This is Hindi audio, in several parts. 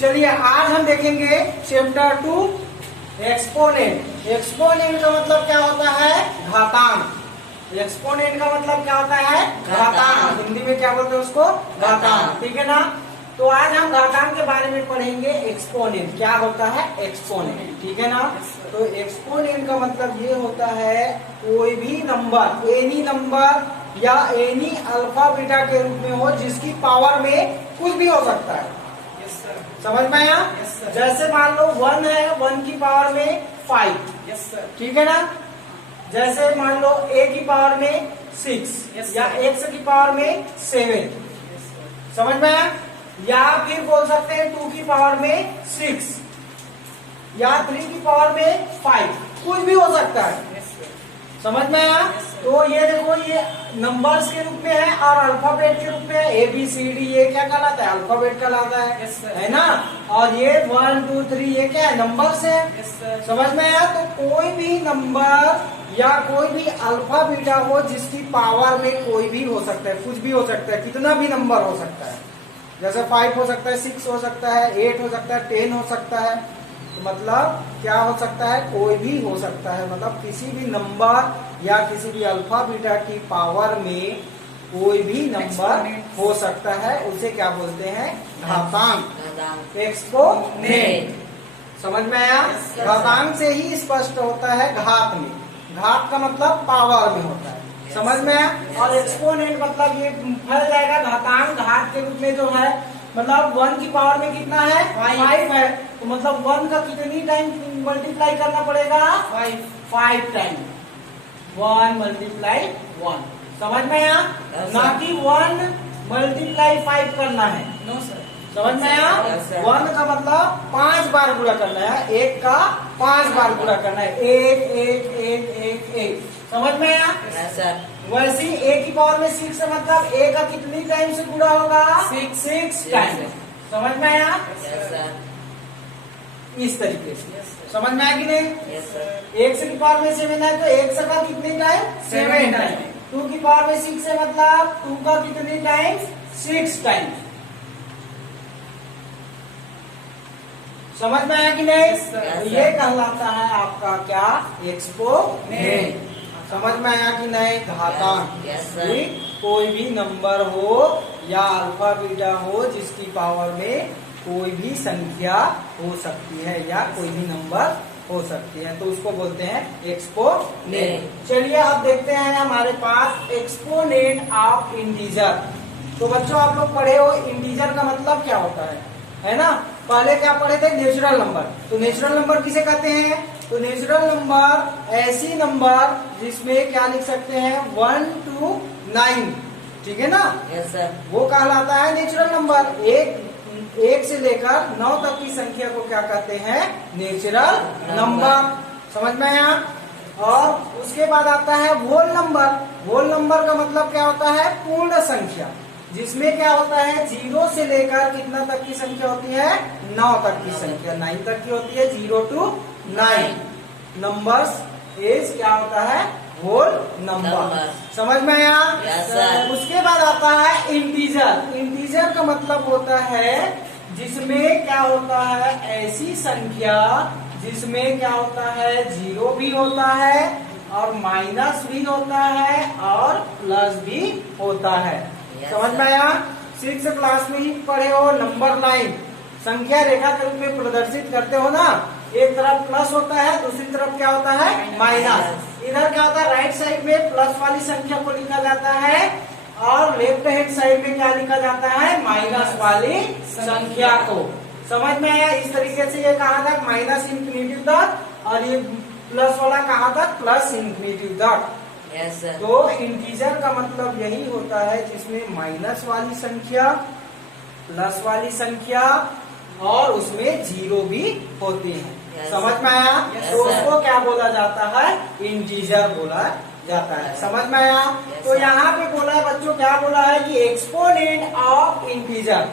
चलिए आज हम देखेंगे चैप्टर 2 एक्सपोनेंट। एक्सपोनेंट का मतलब क्या होता है? घातांक। एक्सपोनेंट का मतलब क्या होता है? घातांक। हिंदी में क्या बोलते हैं उसको? घातांक। ठीक है ना। तो आज हम घातांक के बारे में पढ़ेंगे। एक्सपोनेंट क्या होता है? एक्सपोनेंट। ठीक है ना। तो एक्सपोनेंट का मतलब ये होता है कोई भी नंबर, एनी नंबर या एनी अल्फा बीटा के रूप में हो जिसकी पावर में कुछ भी हो सकता है। समझ में आया? जैसे मान लो 1 है, 1 की पावर में 5। ठीक है ना। जैसे मान लो a की पावर में 6 या x की पावर में 7। समझ में आया? या फिर बोल सकते हैं 2 की पावर में 6 या 3 की पावर में 5। कुछ भी हो सकता है। समझ में आया? तो ये देखो, ये नंबर्स के रूप में है और अल्फाबेट के रूप में है। ABCD ये क्या कहलाता है? अल्फाबेट कहलाता है ना। और ये 1 2 3 ये क्या है? नंबर्स है। समझ में आया? तो कोई भी नंबर या कोई भी अल्फा बीटा हो जिसकी पावर में कोई भी हो सकता है, कुछ भी हो सकता है, कितना भी नंबर हो सकता है। जैसे 5 हो सकता है, 6 हो सकता है, 8 हो सकता है, 10 हो सकता है। तो मतलब क्या हो सकता है? कोई भी हो सकता है। मतलब किसी भी नंबर या किसी भी अल्फा बीटा की पावर में कोई भी नंबर हो सकता है। उसे क्या बोलते हैं? घातांक। एक्सपोनेंट। समझ में आया? घातांक से ही स्पष्ट होता है घात में। घात का मतलब पावर में होता है। समझ में आया? और एक्सपोनेंट मतलब ये फैल जाएगा घातांक। घात के रूप में जो है मतलब 1 की पावर में कितना है? 5 है। तो मतलब 1 का कितनी टाइम मल्टीप्लाई करना पड़ेगा? 5 टाइम। 1 मल्टीप्लाई 1। समझ में आया? ना कि 1 मल्टीप्लाई 5 करना है। No sir. समझ में आया? 1 का मतलब 5 बार गुणा करना है। 1 का 5 बार गुणा करना है। 1 1 1 1 1। समझ में आया? वैसे ही a की पावर में 6 है, मतलब a का कितनी टाइम से गुणा होगा? 6 टाइम। समझ में आया? इस तरीके से। समझ में आया कि नहीं? 1 की पावर में 7 है तो 1 का कितनी टाइम? 7 टाइम। 2 की पावर में 6 है, मतलब 2 का कितनी टाइम? 6 टाइम। समझ में आया कि नहीं? ये कहलाता है आपका क्या? एक्सपोनेंट। समझ में आया कि नहीं? घातांक। कोई भी नंबर हो या अल्फा बीटा हो जिसकी पावर में कोई भी संख्या हो सकती है या कोई भी नंबर हो सकती है, तो उसको बोलते हैं एक्सपोनेंट। चलिए अब देखते हैं हमारे पास एक्सपोनेंट ऑफ इंटीजर। तो बच्चों आप लोग पढ़े हो इंटीजर का मतलब क्या होता है ना। पहले क्या पढ़े थे? Natural number. तो नेचुरल नंबर किसे कहते हैं? तो नेचुरल नंबर ऐसी नंबर जिसमें क्या लिख सकते हैं? 1 to 9। ठीक है ना। Yes sir. वो कहलाता है नेचुरल नंबर। एक से लेकर 9 तक की संख्या को क्या कहते हैं? Natural number. समझ में आया? और उसके बाद आता है होल नंबर। होल नंबर का मतलब क्या होता है? पूर्ण संख्या, जिसमें क्या होता है? 0 से लेकर कितना तक की संख्या होती है? 9 तक की संख्या, 9 तक की होती है। 0 to 9 नंबर्स इज क्या होता है? Whole number. समझ में आया? yes, उसके बाद आता है इंटीजर। इंटीजर का मतलब होता है जिसमें क्या होता है? ऐसी संख्या जिसमें क्या होता है? 0 भी होता है और माइनस भी होता है और प्लस भी होता है। yes, समझ में आया? 6 क्लास में ही पढ़े हो नंबर लाइन, संख्या रेखा के रूप में प्रदर्शित करते हो ना। एक तरफ प्लस होता है, दूसरी तरफ क्या होता है? माइनस। इधर क्या होता है? राइट साइड में प्लस वाली संख्या को लिखा जाता है और लेफ्ट हैंड साइड में क्या लिखा जाता है? माइनस वाली संख्या को। समझ में आया? इस तरीके से ये कहाँ तक? माइनस इंफिनिटी तक, और ये प्लस वाला कहाँ तक? प्लस इंफिनिटी तक। Yes sir. तो इंटीजर का मतलब यही होता है जिसमें माइनस वाली संख्या, प्लस वाली संख्या और उसमें 0 भी होती है। yes, समझ में आया? yes, तो उसको क्या बोला जाता है? इंटीजर बोला जाता है। समझ में आया? yes, तो यहाँ पे बोला है बच्चों, क्या बोला है कि एक्सपोनेंट ऑफ इंटीजर,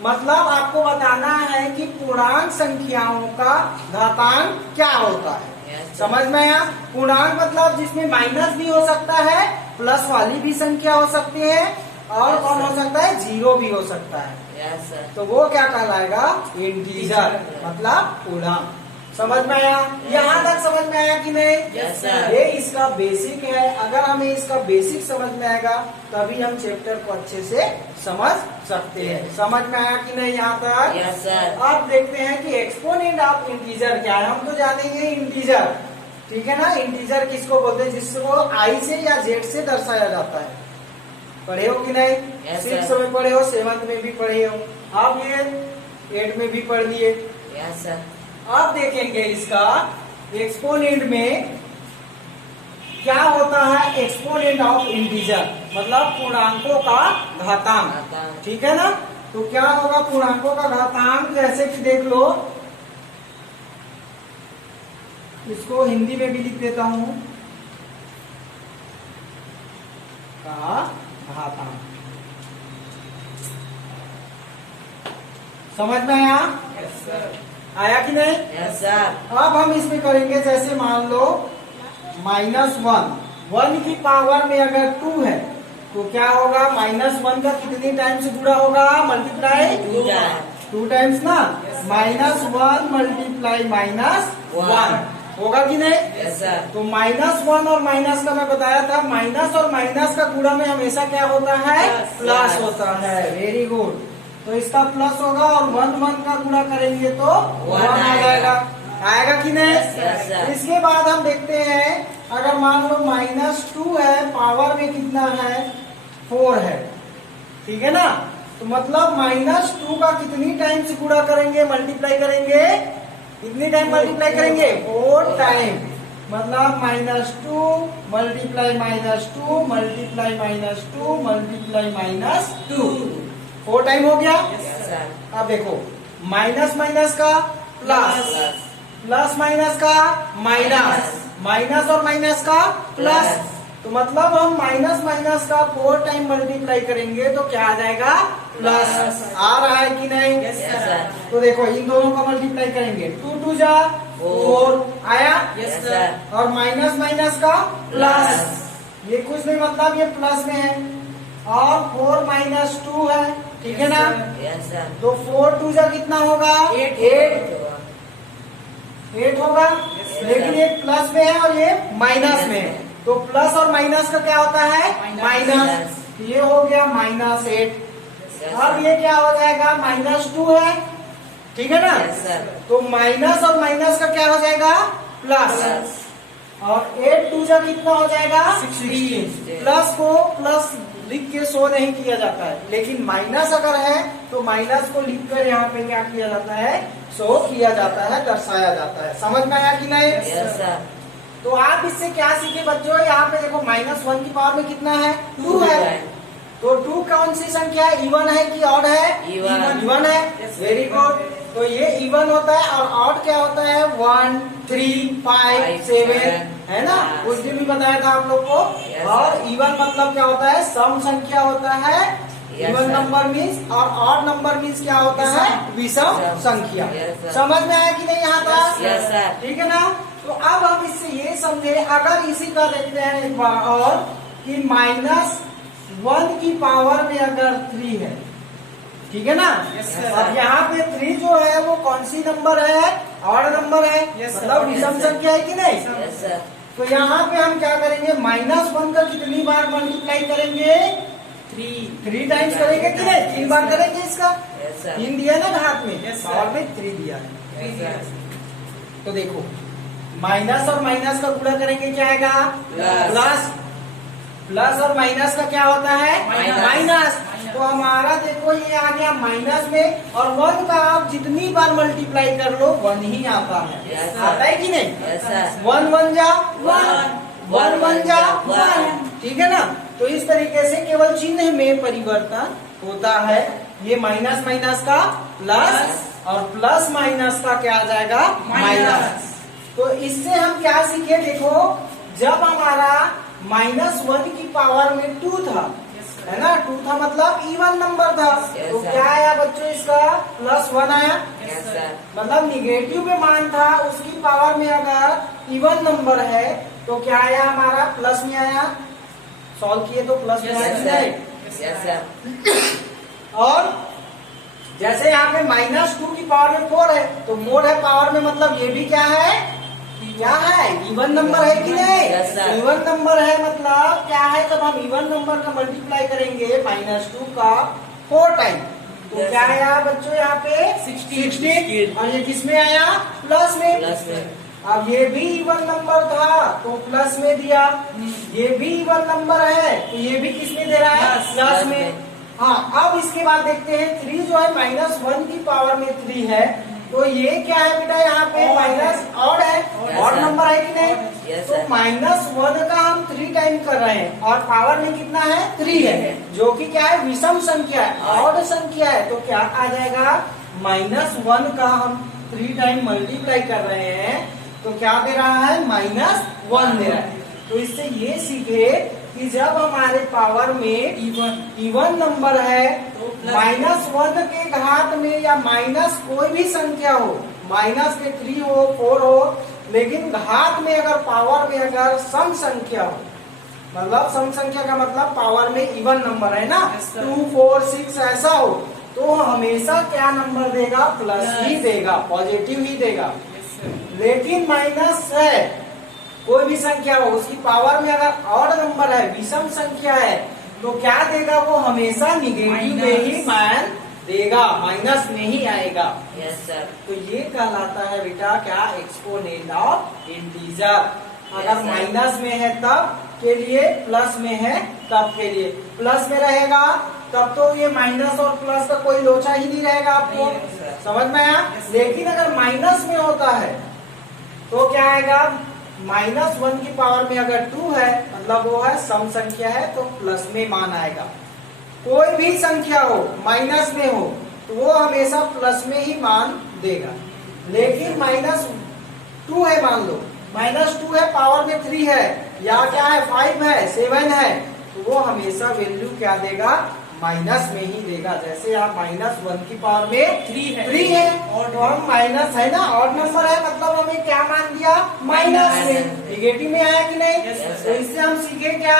मतलब आपको बताना है कि पूर्णांक संख्याओं का घातांक क्या होता है। yes, समझ में आया? पूर्णांक मतलब जिसमें माइनस भी हो सकता है, प्लस वाली भी संख्या हो सकती है और कौन हो सकता है? 0 भी हो सकता है। Yes sir. तो वो क्या कहलाएगा? इंटीजर, मतलब पूर्णांक। समझ में आया? यहाँ तक समझ में आया कि नहीं? Yes sir. ये इसका बेसिक है। अगर हमें इसका बेसिक समझ में आएगा तभी हम चैप्टर को अच्छे से समझ सकते हैं। समझ में आया कि नहीं यहाँ तक? Yes sir. अब देखते हैं कि एक्सपोनेंट ऑफ इंटीजर क्या है। हम तो जानेंगे इंटीजर, ठीक है ना। इंटीजर किसको बोलते हैं? जिसको आई से या जेड से दर्शाया जाता है। पढ़े हो कि नहीं? Yes, 6 sir. में पढ़े हो, 7 में भी पढ़े हो, अब ये 8 में भी पढ़ लिए। Yes sir. अब देखेंगे इसका एक्सपोनेंट में क्या होता है। एक्सपोनेंट ऑफ इंटीजर मतलब पूर्णांकों का घातांक, ठीक है ना। तो क्या होगा पूर्णांकों का घातांक? जैसे कि देख लो, इसको हिंदी में भी लिख देता हूं, का घातांक। समझ में आया? Yes sir. आया कि नहीं? Yes sir. अब हम इसमें करेंगे, जैसे मान लो -1, 1 की पावर में अगर 2 है तो क्या होगा? -1 का कितनी टाइम्स गुणा होगा? मल्टीप्लाई 2 टाइम्स ना। -1 मल्टीप्लाई -1 होगा कि नहीं? Yes sir. तो -1 और माइनस का मैं बताया था, माइनस और माइनस का गुणा में हमेशा क्या होता है? प्लस होता है। Very good. तो इसका प्लस होगा और 1 का गुणा करेंगे तो 1 आ जाएगा। आएगा कि नहीं? Yes, sir. इसके बाद हम देखते हैं, अगर मान लो -2 है, पावर में कितना है? 4 है, ठीक है ना। तो मतलब -2 का कितनी टाइम्स गुणा करेंगे, मल्टीप्लाई करेंगे? कितनी टाइम मल्टीप्लाई करेंगे? 4 टाइम। मतलब -2 मल्टीप्लाई -2 मल्टीप्लाई -2 मल्टीप्लाई -2, 4 टाइम हो गया। Yes sir. अब देखो, माइनस माइनस का प्लस, प्लस माइनस का माइनस, माइनस और माइनस का प्लस। तो मतलब हम माइनस माइनस का 4 टाइम मल्टीप्लाई करेंगे तो क्या आ जाएगा? प्लस। आ रहा है कि नहीं? Yes sir. तो देखो, इन दोनों का मल्टीप्लाई करेंगे, 2 2 जा 4 आया। Yes sir. और माइनस माइनस का प्लस, ये कुछ नहीं, मतलब ये प्लस में है। और 4 - 2 है, ठीक है ना। Yes sir. तो 4 2 जा कितना होगा? 8 होगा। लेकिन ये प्लस में है और ये माइनस में है, तो प्लस और माइनस का क्या होता है? माइनस। ये हो गया -8। अब ये क्या हो जाएगा? -2 है, ठीक है ना। Yes sir. तो माइनस और माइनस का क्या हो जाएगा? प्लस। और 8 2 जा कितना हो जाएगा? 16। प्लस को प्लस लिख के शो नहीं किया जाता है, लेकिन माइनस अगर है तो माइनस को लिखकर यहाँ पे क्या किया जाता है? शो किया जाता है, दर्शाया जाता है। समझ में आया कि नहीं? Yes sir. तो आप इससे क्या सीखे बच्चों? यहाँ पे देखो, -1 की पावर में कितना है? 2 है। तो 2 कौन सी संख्या है? इवन है कि ऑड है? इवन है। Very good. तो ये इवन होता है। और ऑड क्या होता है? 1 3 5 7, है ना। उस दिन भी बताया था आप लोग को। और इवन मतलब क्या होता है? सम संख्या होता है। इवन नंबर मीन्स, और ऑड नंबर मीन्स क्या होता है? विषम संख्या। समझ में आया कि नहीं यहाँ तक? Yes sir. ठीक है ना। तो अब हम इससे ये समझे, अगर इसी का देखते हैं एक बार और, कि -1 की पावर में अगर 3 है, ठीक है ना। अब यहाँ पे 3 जो है वो कौन सी नंबर है? ऑड नंबर है, मतलब विषम संख्या है कि नहीं? Yes sir. तो यहाँ पे हम क्या करेंगे? -1 का कितनी बार मल्टीप्लाई करेंगे? 3 टाइम्स करेंगे कि नहीं? 3 बार करेंगे इसका। Yes sir. 3 दिया ना घात में, पावर में 3 दिया है। Yes sir. तो देखो, माइनस और माइनस का गुणा करेंगे, क्या आएगा? प्लस। प्लस और माइनस का क्या होता है? माइनस। तो हमारा देखो ये आ गया माइनस में, और 1 का आप जितनी बार मल्टीप्लाई कर लो 1 ही आता है। Yes, sir. आता है कि नहीं? Yes sir. 1 1 जा 1, 1 1 जा 1, ठीक है ना। तो इस तरीके से केवल चिन्ह में परिवर्तन होता है। ये माइनस माइनस का प्लस, और प्लस माइनस का क्या आ जाएगा? माइनस। तो इससे हम क्या सीखे? देखो, जब हमारा -1 की पावर में 2 था, है ना, 2 था मतलब इवन नंबर था। तो क्या आया बच्चों? इसका +1 आया। Yes sir. मतलब निगेटिव में मान था, उसकी पावर में अगर इवन नंबर है तो क्या आया? हमारा प्लस में आया। सॉल्व किए तो प्लस में आया। Yes sir. और जैसे यहाँ पे -2 की पावर में 4 है, तो मोड है पावर में, मतलब ये भी क्या है, इवन नंबर है कि नहीं? Yes, sir. इवन नंबर है, मतलब क्या है, जब हम इवन नंबर का मल्टीप्लाई करेंगे -2 का 4 टाइम, तो Yes, क्या sir. आया बच्चों यहाँ पे 16, और ये किस में आया, प्लस में। प्लस में। अब ये भी इवन नंबर था तो प्लस में दिया, ये भी इवन नंबर है तो ये भी किस में दे रहा है, प्लस में। हाँ, अब इसके बाद देखते हैं 3 जो है -1 की पावर में 3 है, तो ये क्या है बेटा, यहाँ पे माइनस ऑड है, ऑड नंबर है कि नहीं? Yes, तो sir. -1 का हम 3 टाइम कर रहे हैं और पावर में कितना है, 3 है, जो कि क्या है, विषम संख्या है, ऑड संख्या है, तो क्या आ जाएगा, -1 का हम 3 टाइम मल्टीप्लाई कर रहे हैं, तो क्या दे रहा है, -1 दे रहा है। तो इससे ये सीखे कि जब हमारे पावर में इवन नंबर है, -1 के घात में या माइनस कोई भी संख्या हो, माइनस के 3 हो, 4 हो, लेकिन घात में अगर पावर में अगर सम संख्या हो, मतलब सम संख्या का मतलब पावर में इवन नंबर है ना, 2, 4, 6 ऐसा हो, तो हमेशा क्या नंबर देगा, प्लस ही देगा, पॉजिटिव ही देगा। लेकिन माइनस है, कोई भी संख्या हो, उसकी पावर में अगर ऑड नंबर है, विषम संख्या है, तो क्या देगा, वो हमेशा निगेटिव में ही मान देगा, माइनस में ही आएगा। Yes sir. तो ये कहलाता है बेटा क्या, एक्सपोनेंट ऑफ इंटीजर। अगर Yes, sir. माइनस में है तब के लिए, प्लस में है तब के लिए। प्लस में रहेगा तब तो ये माइनस और प्लस का कोई लोचा ही नहीं रहेगा आपको, नहीं, sir. समझ में आया? लेकिन अगर माइनस में होता है तो क्या आएगा, -1 की पावर में अगर 2 है, मतलब वो है सम संख्या है, तो प्लस में मान आएगा। कोई भी संख्या हो माइनस में हो तो वो हमेशा प्लस में ही मान देगा। लेकिन -2 है, मान लो -2 है, पावर में 3 है, या क्या है 5 है, 7 है, तो वो हमेशा वैल्यू क्या देगा, माइनस में ही देगा। जैसे यहाँ -1 की पावर में 3 है और हम माइनस है ना, ऑड नंबर है, मतलब हमें क्या मान दिया, माइनस में, निगेटिव में आया कि नहीं? Yes, sir. तो इससे हम सीखे क्या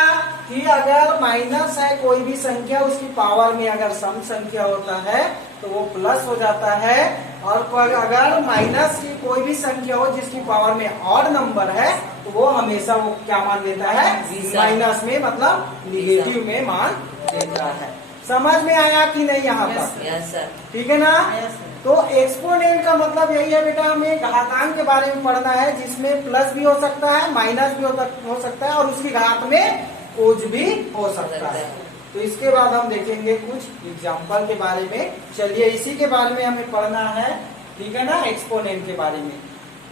कि अगर माइनस है कोई भी संख्या, उसकी पावर में अगर सम संख्या होता है तो वो प्लस हो जाता है, और अगर माइनस की कोई भी संख्या हो जिसकी पावर में ऑड नंबर है, तो वो हमेशा वो क्या मान देता है, माइनस में, मतलब निगेटिव में मान देता है। समझ में आया कि नहीं यहाँ तक? Yes sir. ठीक है ना? तो एक्सपोनेंट का मतलब यही है बेटा, हमें घातांक के बारे में पढ़ना है, जिसमें प्लस भी हो सकता है, माइनस भी हो सकता है, और उसकी घात में कुछ भी हो सकता है। तो इसके बाद हम देखेंगे कुछ एग्जाम्पल के बारे में। चलिए इसी के बारे में हमें पढ़ना है, ठीक है ना, एक्सपोनेंट के बारे में।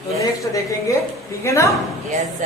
तो Yes. नेक्स्ट देखेंगे, ठीक है ना? Yes sir.